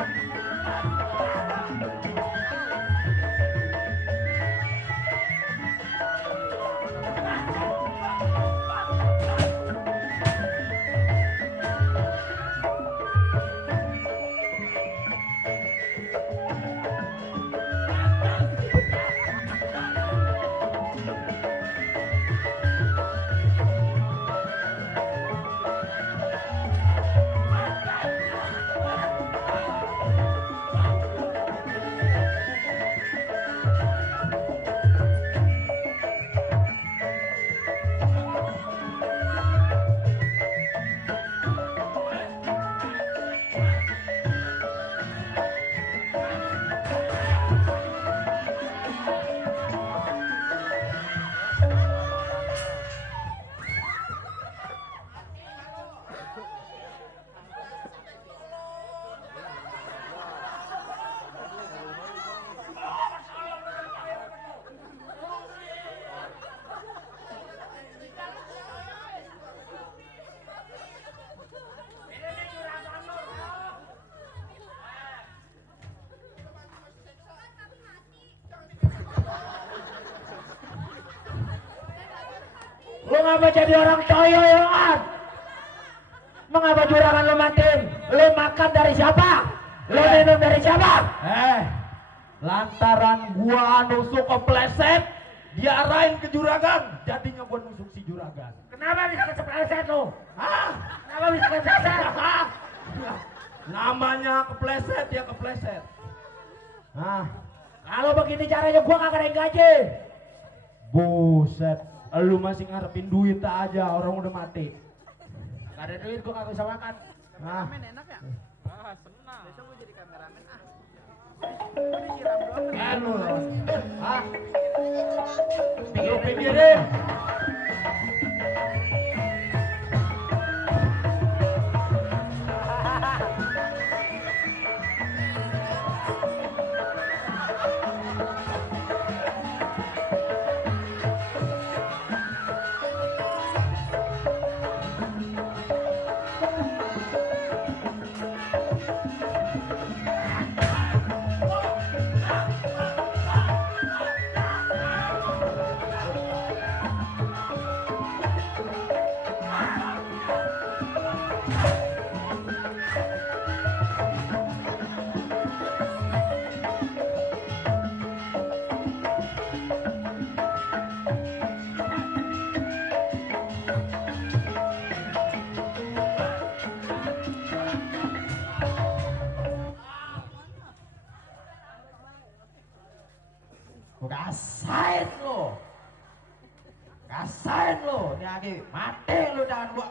Lu ngapa jadi orang toyo ya? Mengapa juragan lu matiin? Lu makan dari siapa? Lu minum dari siapa? Lantaran gua nusuk kepleset, diarahin ke juragan, jadinya gua nusuk si juragan. Kenapa bisa kepleset lu? Hah? Kenapa bisa kepleset? Namanya kepleset ya kepleset. Nah, kalau begini caranya gua kagak ada yang gaji. Buset, lu masih ngarepin duit aja, orang udah mati. Gak ada duit gua kagak bisa makan. Nah, enak ya? Ah, senang. Besok gue jadi kameramen ah. lu, ah, pikirin. Rasain lu. Rasain lu. Ini lagi mati lu jangan gua.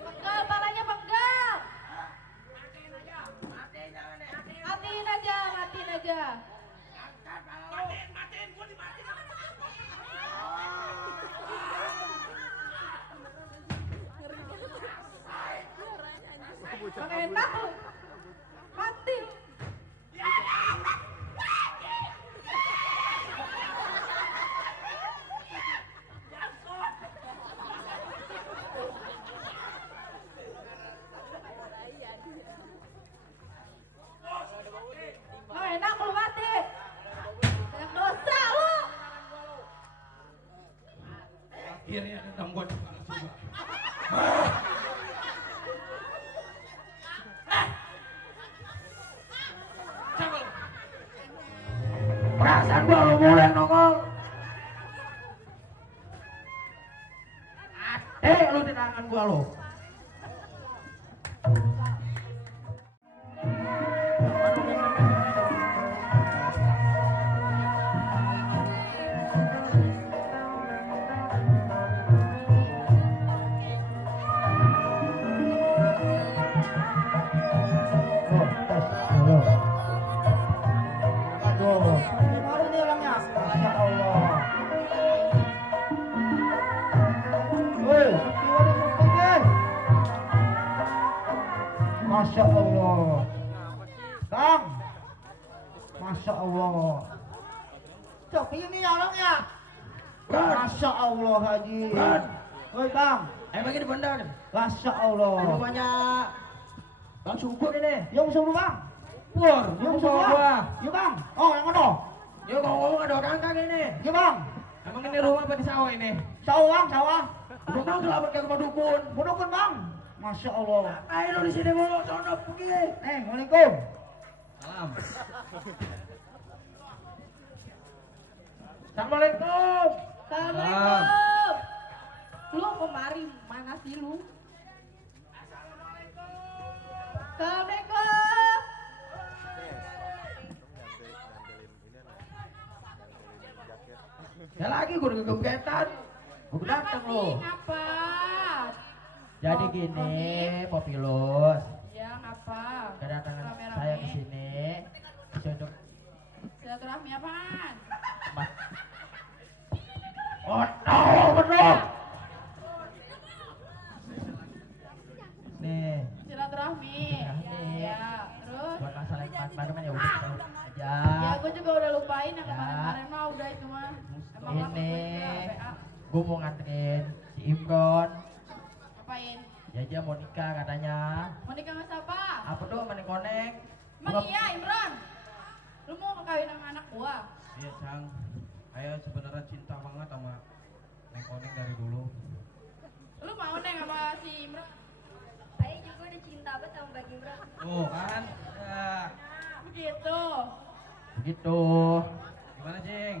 Penggal, palanya penggal. Matiin aja. Pakai enak lu. Mati. Oh, enak lu mati. Banyak dosa lu. Akhirnya dendam gua dibalas juga. Perasaan gua lu mulai nongol. Lu di tangan gua lu. Baru nih orangnya. Masya Allah. Woi, Masya Allah. Kang. Masya Allah. Cok, ini orangnya. Bron. Masya Allah Haji. Bron. Woi bang, Emang ini bener. Masya Allah. Rumahnya Bang Subur ini. Yang suruh bang. Pur, Yang yang suruh bawa bang. gua. Iya bang. Oh yang mana? Yo ngomong ada orang kagak ini. Iya bang. Emang ini rumah apa di sawah ini? Sawah bang, sawah. Udah mau selamat ke rumah dukun. Budukun bang. Masya Allah. Ayo lu di sini mulu, sono pergi. Waalaikumsalam. Salam. Assalamualaikum. Assalamualaikum. Lu kemari mana sih lu? Assalamualaikum. Ya lagi gue udah gegetan. Gue datang lu. Ngapa? Jadi gini, Popilus. Ya ngapa? Kedatangan Rame-rame. saya ke sini untuk Silaturahmi apaan? Oh, bener. Nih, Silaturahmi. Silaturahmi. Ya, terus? buat masalah yang kemarin ya udah kita aja. Ya, gue juga udah lupain yang Ya. kemarin-kemarin mah udah itu mah. Emang Ini, langsung gue PA. gue mau nganterin si Imron. Ngapain? Ya dia mau nikah katanya. Mau nikah sama siapa? Apa tuh sama Neng Koneng? Emang iya Imron? Lu mau kawin sama anak gua? Iya, Sang. Saya sebenarnya cinta banget sama Neng Koneng dari dulu. Lu mau neng sama si Imron? Saya juga udah cinta banget sama Bang Imron. Tuh kan? Ya. Begitu. Begitu. Gimana, Cing?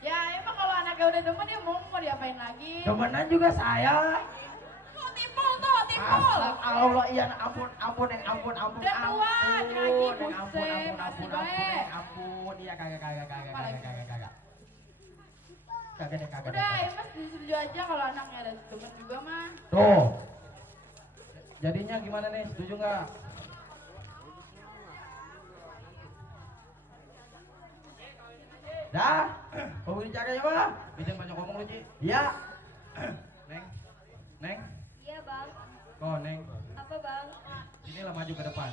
Ya emang kalau anaknya udah demen ya mau diapain lagi? Temenan juga saya. Tuh timpul tuh, timpul. Allah, iya ampun, Neng, ampun. Udah tua, lagi Neng, buset, masih baik. Neng, ampun. Iya kagak. Kagak deh. Udah, ya mas setuju aja kalau anaknya ada demen juga mah. Tuh. Jadinya gimana nih? Setuju nggak? Dah, mau bicaranya apa? Bikin banyak ngomong lu, Ci. Iya. Neng. Iya bang. Oh, Neng. Apa bang? Inilah maju ke depan.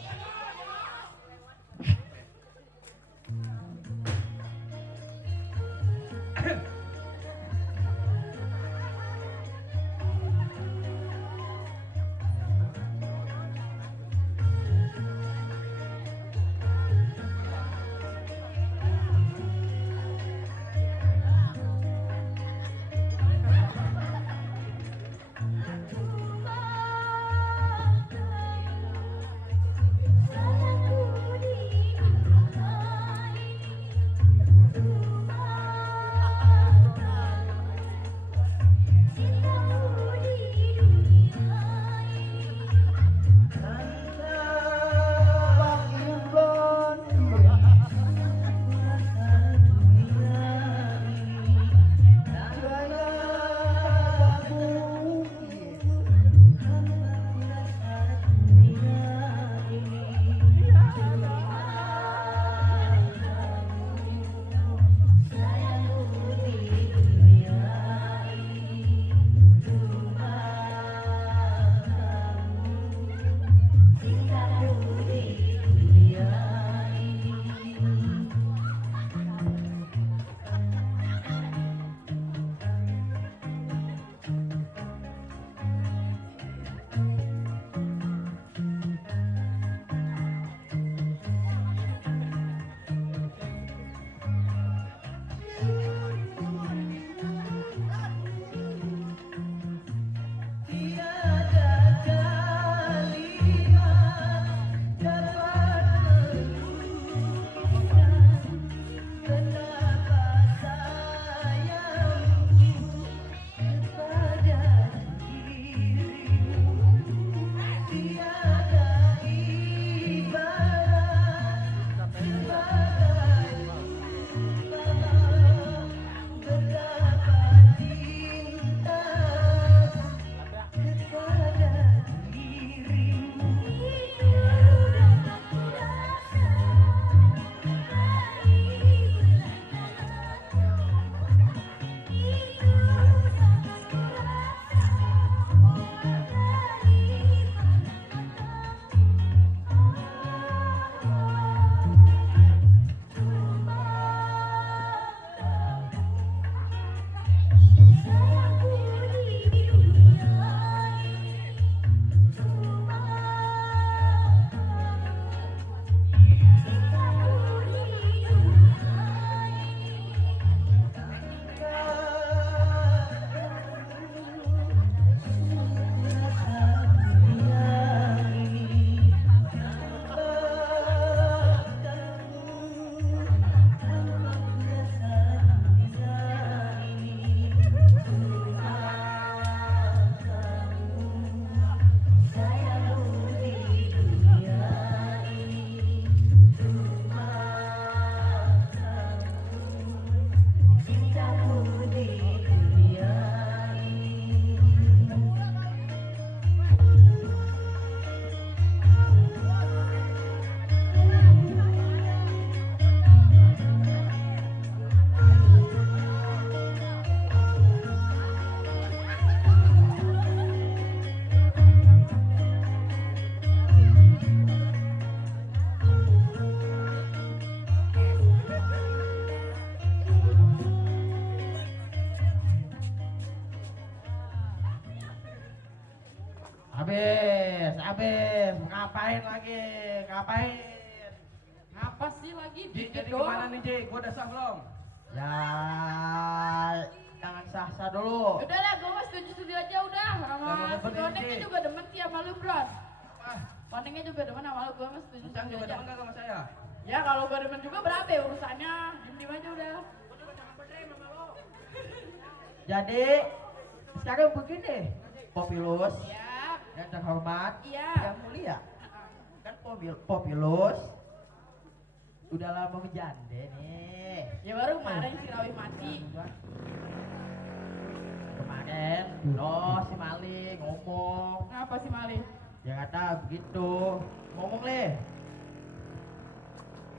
Habis. Ngapain lagi? Ngapain? Apa sih lagi Ji, dikit jadi doang? gimana nih Ji? Gua udah sah belum? Ya, jangan sah-sah dulu. Udah lah, gue mah setuju aja udah. Sama Sama si seperti Konengnya ini. juga demen sih sama lu, Bro. Wah, Konengnya juga demen sama lu, gue mah setuju Ucang juga aja. demen gak sama saya? Ya kalau gue demen juga berapa ya urusannya? Diem aja udah. Jadi, sekarang begini, Populus, Iya. yang terhormat, Iya. yang mulia. Kan Populus udah lama menjanda nih. Ya baru kemarin si Rawi mati. Kemarin, si Mali ngomong. Ngapa sih Mali? Ya kata begitu. Ngomong leh.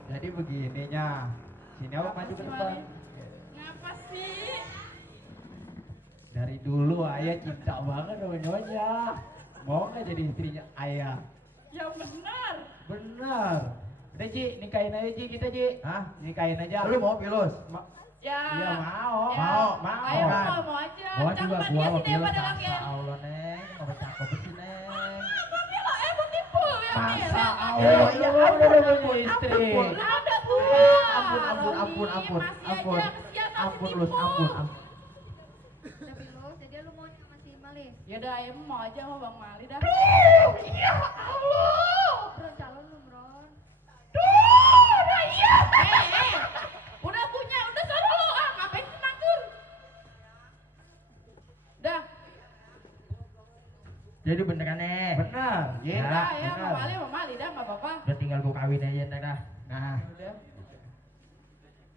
Jadi begininya. Sini aku maju ke Si depan. Mali. Ngapa sih? Dari dulu ayah cinta banget sama nyonya. Mau nggak jadi istrinya ayah? Ya benar. Benar. Udah Ji, nikahin aja Ji kita Ji. Hah? Nikahin aja. Lu mau Pilus? Ya. Iya mau. Ya. Mau. Ayo kan? mau aja. Gua juga Cakepan gua dia mau sih Pilus. daripada laki. Masa Allah Neng, mau cakep sih Neng. Tapi lo tipu ya Mil. Masa Ya, Allah, ya, ya ampun, ampun, ampun, istri. ampun. Ada tuh. Ampun. Masih aja kesian Ampun, masih Lus, tipu. ampun. Tapi lo, jadi lu mau sama si Mali? Ya udah, ayo mau aja sama Bang Mali dah. Ya Allah. Bro, calon lu, Bro. Udah punya, udah suruh lu. Ah, ngapain sih maksud? Dah, Jadi beneran nih. Bener. ya udah, ya sama Mali dah, nggak apa-apa. Udah tinggal gua kawin aja ntar dah. Nah. Udah.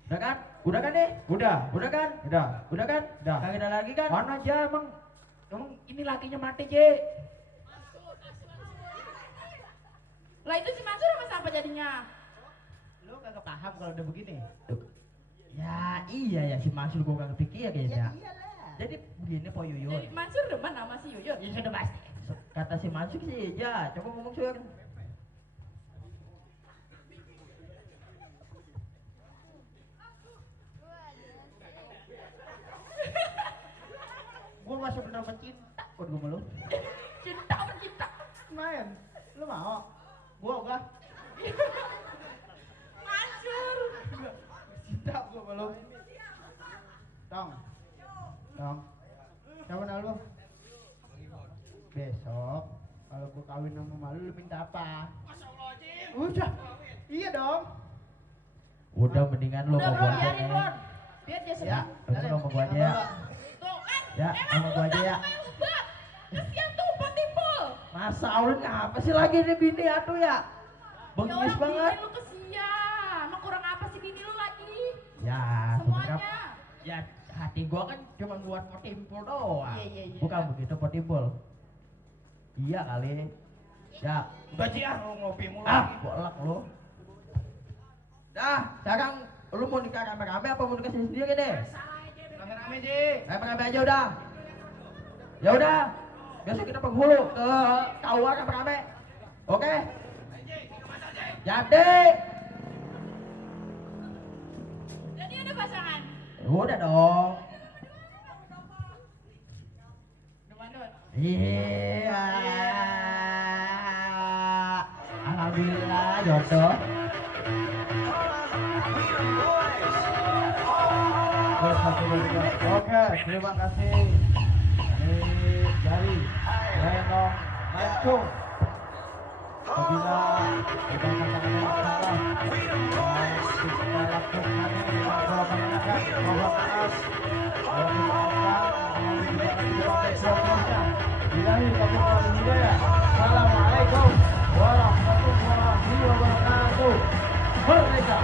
Udah kan? Udah kan nih? Udah. Udah kan? Udah. Udah kan? Udah. Kagak ada lagi kan? Mana aja emang? Emang ini lakinya mati, Ji. Lah itu si Mansur sama siapa jadinya? Lu kagak paham kalau udah begini. Ya iya ya si Mansur gua kagak pikir kayaknya. Jadi begini Po Yuyun. Jadi Mansur demen sama si Yuyun. Ya sudah pasti. Kata si Mansur sih ya, coba ngomong Sur. Gua masih bener cinta kok gua malu. Cinta sama cinta. Main, lu mau? Gua enggak. Mansur. Cinta gua malu. Tong. Siapa nama lu? Besok kalau gua kawin sama malu lu minta apa? Udah. Iya dong. Udah mendingan lu Udah mau Bro, gua aja biarin nih. Bro. Biar dia Ya, senang. lu mau gua aja ya. Tuh kan. Ya, Emang sama gua aja ya. kayak ubat. Kasihan tuh timpul. Masa Allah ngapa sih lagi nih bini atuh ya? Bengis banget. Bini lu kesian. Emang kurang apa sih bini lu lagi? Ya, Semuanya. ya hati gua kan cuma buat potimpul doang. Iya. Bukan begitu potimpul. Iya kali. Ya, Udah Ji ah, lu ngopi mulu ah, lagi. gua elak lu. Dah, sekarang lu mau nikah rame-rame apa mau nikah sendiri deh? Rame-rame Ji. Rame-rame aja udah. Ya udah. Besok kita penghulu ke KUA rame-rame. Oke? Jadi. Jadi ada pasangan. Udah dong. Demandut. Iya. Alhamdulillah jodoh. Oke, terima kasih. Ini dari Lenong Lancung. Apabila kita katakan yang salah, kita lakukan dengan pola mengenakan bahwa keras, bahwa dimaafkan, bahwa tidak seterusnya. Bilahi taufiq wal hidayah. Assalamualaikum warahmatullahi wabarakatuh. Merdeka!